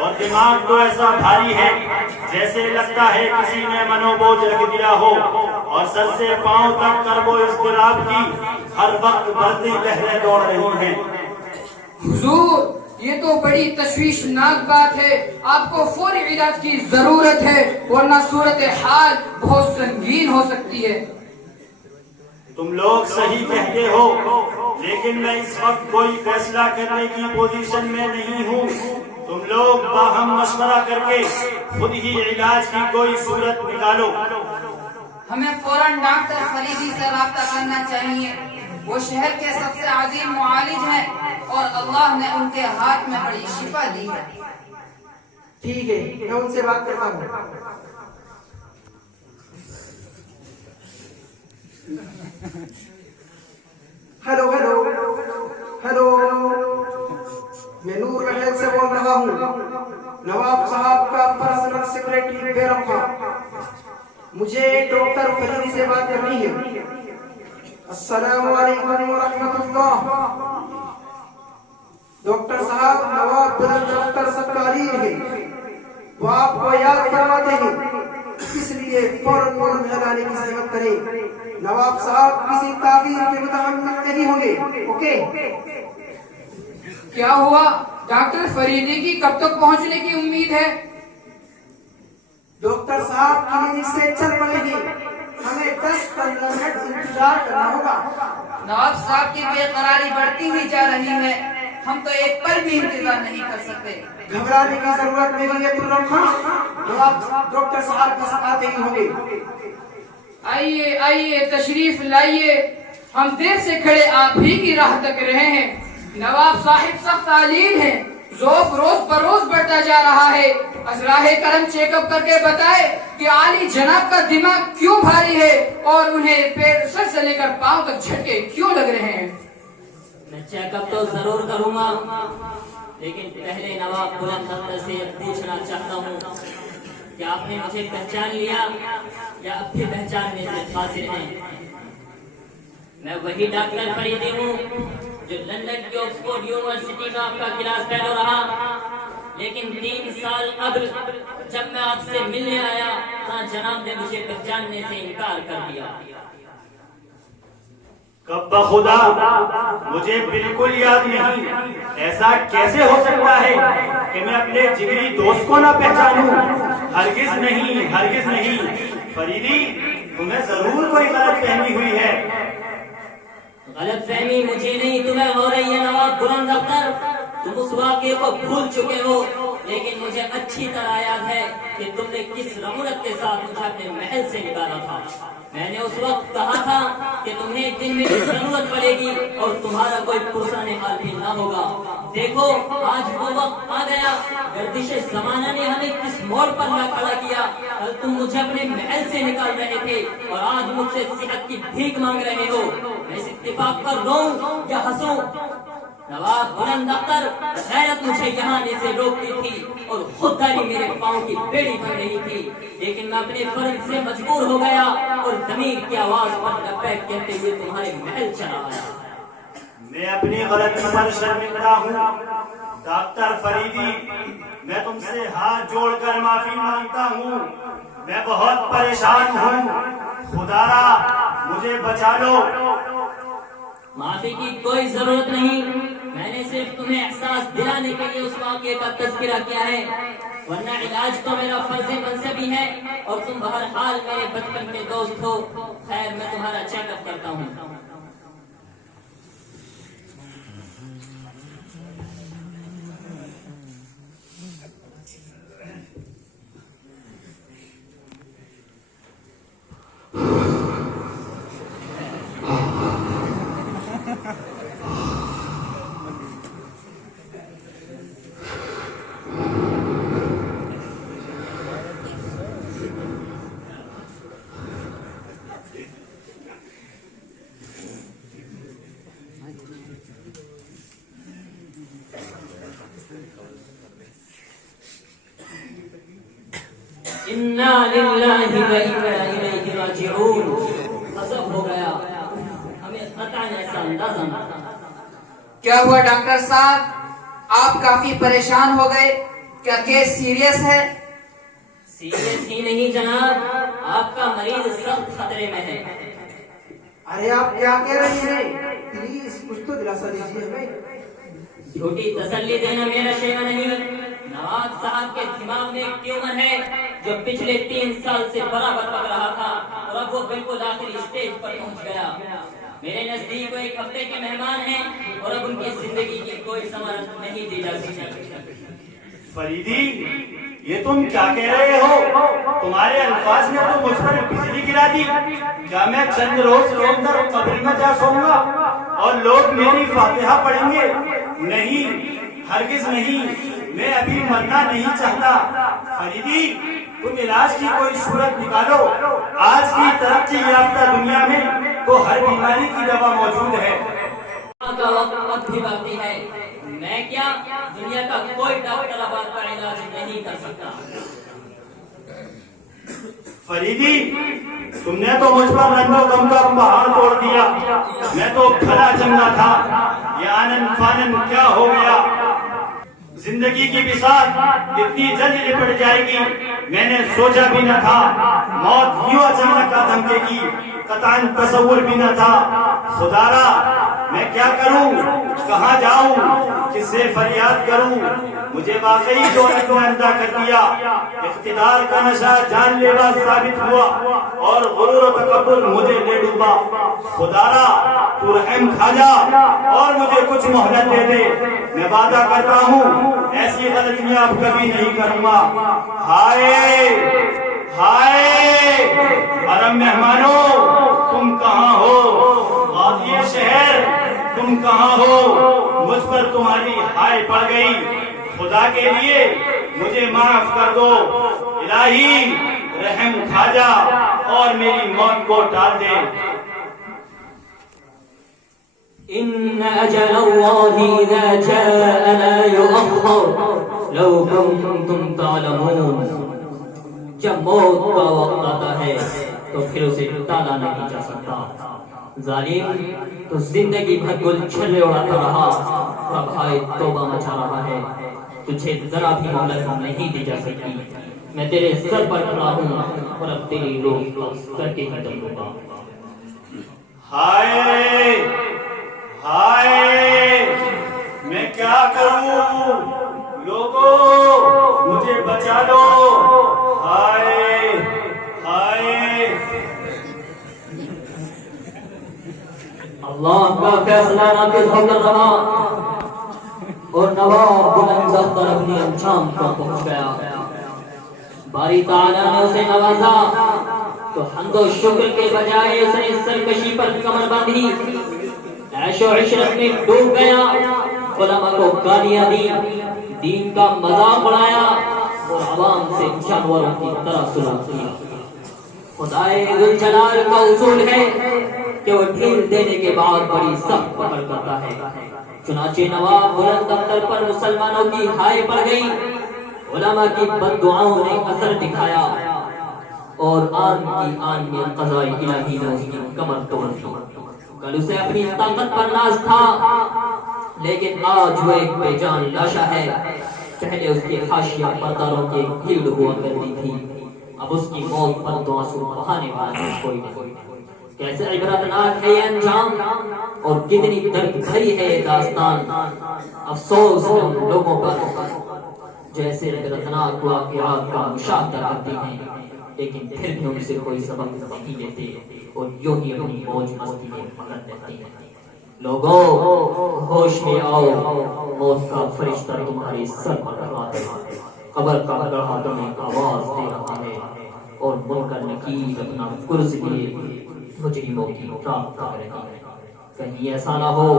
اور دماغ تو ایسا بھاری ہے جیسے لگتا ہے کسی نے منوبوجھ رکھ دیا ہو, اور سر سے پاؤں تک کرب و اضطراب کی ہر وقت بڑھتی لہریں دوڑ رہی ہیں. حضور, یہ تو بڑی تشویشناک بات ہے. آپ کو فوری علاج کی ضرورت ہے, ورنہ صورتحال بہت سنگین ہو سکتی ہے. تم لوگ صحیح کہتے ہو, لیکن میں اس وقت کوئی فیصلہ کرنے کی پوزیشن میں نہیں ہوں. تم لوگ باہم مشورہ کر کے خود ہی علاج کی کوئی صورت نکالو. ہمیں فوراً ڈاکٹر خلیدی سے رابطہ کرنا چاہیے. وہ شہر کے سب سے عظیم معالج ہیں اور اللہ نے ان کے ہاتھ میں بڑی شفا دی ہے. ٹھیک ہے, میں ان سے بات کرتا ہوں. ہیلو ہیلو ہیلو, میں نور محل سے بول رہا ہوں. نواب صاحب کا پرسنل سیکریٹری بیرم خان, مجھے ڈاکٹر فریدی سے بات کرنی ہے. السلام علیکم ورحمۃ اللہ. ڈاکٹر صاحب, نواب بلند ڈاکٹر سب کا علی ہے, وہ آپ کو یاد کرواتے ہیں. اس لیے لیے فوراً نور محل آنے کی زحمت کریں. نواب صاحب کسی تاخیر کے متعلق نہیں ہوں گے. اوکے. کیا ہوا؟ ڈاکٹر فریدی کی کب تک پہنچنے کی امید ہے؟ ڈاکٹر صاحب کلینک سے چل پڑے گی. ہمیں 10-15 منٹ انتظار کرنا ہوگا. نواب صاحب کی بے قراری بڑھتی ہی جا رہی ہے. ہم تو ایک پل بھی انتظار نہیں کر سکتے. گھبرانے کی ضرورت نہیں ہے خرم خان. نواب ڈاکٹر صاحب بس آتے ہی ہوں گے. آئیے آئیے تشریف لائیے. ہم دیر سے کھڑے آپ ہی کی راہ تک رہے ہیں. نواب صاحب سخت علیل ہیں. ذوق روز بروز بڑھتا جا رہا ہے. ازراہ کرم چیک اپ کر کے بتائے کہ عالی جناب کا دماغ کیوں بھاری ہے اور انہیں پیر سر سے لے کر پاؤں تک جھٹکے کیوں لگ رہے ہیں. میں چیک اپ تو ضرور کروں گا، لیکن پہلے نواب بلند اختر سے پوچھنا چاہتا ہوں کہ آپ نے مجھے پہچان لیا یا اب بھی پہچاننے سے قاصر ہیں؟ میں وہی ڈاکٹر فریدی ہوں جو لندن کی آکسفورڈ یونیورسٹی میں آپ کا کلاس فیلو رہا، لیکن 3 سال قبل جب میں آپ سے ملنے آیا تو جناب نے مجھے پہچاننے سے انکار کر دیا. کب بخدا مجھے بالکل یاد نہیں. ایسا کیسے ہو سکتا ہے کہ میں اپنے جگری دوست کو نہ پہچانوں؟ ہرگز نہیں، ہرگز نہیں. فریدی تمہیں ضرور کوئی غلط فہمی ہوئی ہے. غلط فہمی مجھے نہیں تمہیں ہو رہی ہے نواب بلند اختر. تم اس واقعے کو بھول چکے ہو، لیکن مجھے اچھی طرح یاد ہے کہ تم نے کس رغبت کے ساتھ مجھے اپنے محل سے نکالا تھا. میں نے اس وقت کہا تھا کہ تمہیں ایک دن میری ضرورت پڑے گی اور تمہارا کوئی پرسانے حال بھی نہ ہوگا. دیکھو آج وہ وقت آ گیا. گردش زمانہ نے ہمیں کس موڑ پر نہ کھڑا کیا. کل تم مجھے اپنے محل سے نکال رہے تھے اور آج مجھ سے صحت کی بھیک مانگ رہے ہو. میں اس اتفاق پر روؤں یا ہنسوں؟ نواب بلند اختر، غیرت مجھے یہاں آنے سے روکتی تھی اور خودداری میرے پاؤں کی بیڑی بن رہی تھی، لیکن میں اپنے فرض سے مجبور ہو گیا اور ضمیر کی آواز پر لبیک کہتے ہوئے تمہارے محل چلا آیا. میں اپنی غلطی پر شرمندہ ہوں. ڈاکٹر فریدی، میں تم سے ہاتھ جوڑ کر معافی مانگتا ہوں. میں بہت پریشان ہوں. خدا را مجھے بچا لو. معافی کی کوئی ضرورت نہیں. میں نے صرف تمہیں احساس دلانے کے لیے اس واقعے کا تذکرہ کیا ہے، ورنہ علاج تو میرا فرض منصبی ہے اور تم بہرحال میرے بچپن کے دوست ہو. خیر میں تمہارا چیک اپ کرتا ہوں. انا للہ و انا الیہ راجعون. غضب ہو گیا. ہمیں قطعاً ایسا اندازہ نہ تھا. کیا ہوا ڈاکٹر صاحب؟ آپ کافی پریشان ہو گئے. کیا کیس سیریس ہے؟ سیریس ہی نہیں جناب، آپ کا مریض سخت خطرے میں ہے. ارے آپ کیا کہہ رہے ہیں؟ پلیز کچھ تو دلاسا دیجیے ہمیں. جھوٹی تسلی دینا میرا شیوا نہیں. نواز صاحب کے دماغ میں ایک ٹیومر ہے جو پچھلے 3 سال سے برابر پک رہا تھا اور اب وہ بالکل آخری اسٹیج پر پہنچ گیا. میرے نزدیک وہ 1 ہفتے کے مہمان ہیں اور اب ان کی زندگی کی کوئی ضمانت نہیں دی جا سکتی. فریدی یہ تم کیا کہہ رہے ہو؟ تمہارے الفاظ نے تو مجھ پر بجلی گرا دی. کیا میں چند روز کے اندر قبر میں جا سوؤں گا اور لوگ میری فاتحہ پڑھیں گے؟ نہیں، ہرگز نہیں. میں ابھی مرنا نہیں چاہتا. فریدی تم علاج کی کوئی صورت نکالو. آج کی ترقی یافتہ دنیا میں تو ہر بیماری کی دوا موجود ہے. کا وقت بھی باقی ہے. میں کیا دنیا کا کوئی ڈاکٹر اب آپ کا علاج نہیں کر سکتا. فریدی تم نے تو مجھ پر رنگ و غم کا پہاڑ توڑ دیا. میں تو کھڑا چنگا تھا. یہ آنن فانن کیا ہو گیا؟ زندگی کی بساط اتنی جلدی لپٹ جائے گی میں نے سوچا بھی نہ تھا. موت یوں اچانک آ دھمکے گی قطعاً تصور بھی نہ تھا. خدا را میں کیا کروں, کہاں جاؤں, کس سے فریاد کروں. مجھے واقعی دولت نے اندھا کر دیا. اقتدار کا نشہ جان لیوا ثابت ہوا اور غرور و تکبر مجھے لے ڈوبا. خدا را تو رحم کھا جا اور مجھے کچھ مہلت دے دے. میں وعدہ کرتا ہوں ایسی غلطیاں اب کبھی نہیں کروں گا. ہائے ہائے حرم مہمانوں, تم کہاں ہو؟ غازی شہر تم کہاں ہو؟ مجھ پر تمہاری ہائے پڑ گئی. خدا کے لیے مجھے معاف کر دو. الہی رحم کھا جا اور میری موت کو ٹال دے. إن أجل الله إذا جاء لا يؤخر لو كنتم تعلمون. جب موت کا وقت آتا ہے تو پھر اسے ٹالا نہیں جا سکتا. ظالم تو زندگی بھر گل چھلے اڑاتا رہا, اب ہائے توبہ مچا رہا ہے. تجھے ذرا بھی مہلت نہیں دی جا سکتی. میں تیرے سر پر کھڑا ہوں اور اب تیری روح قبض کر کے ہی دم لوں گا. ہائے ہائے میں کیا کروں, لوگوں مجھے بچا لو. ہائے ہائے اللہ کا فیصلہ نافذ ہو کر رہا اور نواب بلند اختر اپنی انجام پر پہنچ گیا. باری تعالیٰ نے اسے نوازا تو حمد و شکر کے بجائے اس نے سرکشی پر کمر باندھی, عیش و عشرت میں ڈوب گیا, علماء کو گالیاں دی, دین کا مذاق اڑایا اور عوام سے جانوروں کی طرح سلوک کیا. خدائے ذوالجلال کا اصول ہے کہ وہ ڈھیل دینے کے بعد بڑی سخت پکڑ کرتا ہے. چنانچہ نواب بلند اختر پر مسلمانوں کی ہائے پڑ گئی. علماء کی بد دعاؤں نے اثر دکھایا اور آن کی آن میں قضاء الہی نے اس کی کمر توڑ دی. کل اسے اپنی طاقت پر ناز تھا, لیکن آج وہ ایک بے جان لاشا ہے. پہلے اس کی حاشیہ پرداروں کی بھیڑ ہوا کرتی تھی, اب اس کی موت پر دو آنسو بہانے والا کوئی نہیں. کیسے عبرتناک ہے یہ انجام اور کتنی درد بھری ہے یہ داستان. افسوس ہے ان لوگوں پر جیسے عبرتناک واقعات کا مشاہدہ کرتے ہیں لیکن پھر بھی ان سے کوئی سبق نہیں لیتے اور یوں ہی اپنی موج مستی میں مگن رہتے ہیں. لوگوں ہوش میں آؤ, موت کا فرشتہ تمہارے سر پر کھڑا ہے. قبر کا گڑھا تمہیں آواز دے رہا ہے اور منکر نکیر اپنا کرز لیے مجرموں کی رات کر رہی ہے. کہیں ایسا نہ ہو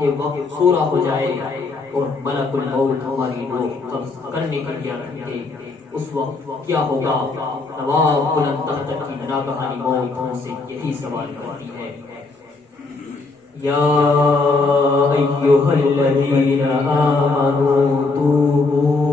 کہ وقت پورا ہو جائے اور ملک الموت ہماری روح قبض کرنے کے لیے رکھے. اس وقت کیا ہوگا؟ نواب بلند اختر کی ناگہانی موت ہم سے یہی سوال کرتی ہے. یا ایھا الذین آمنوا توبوا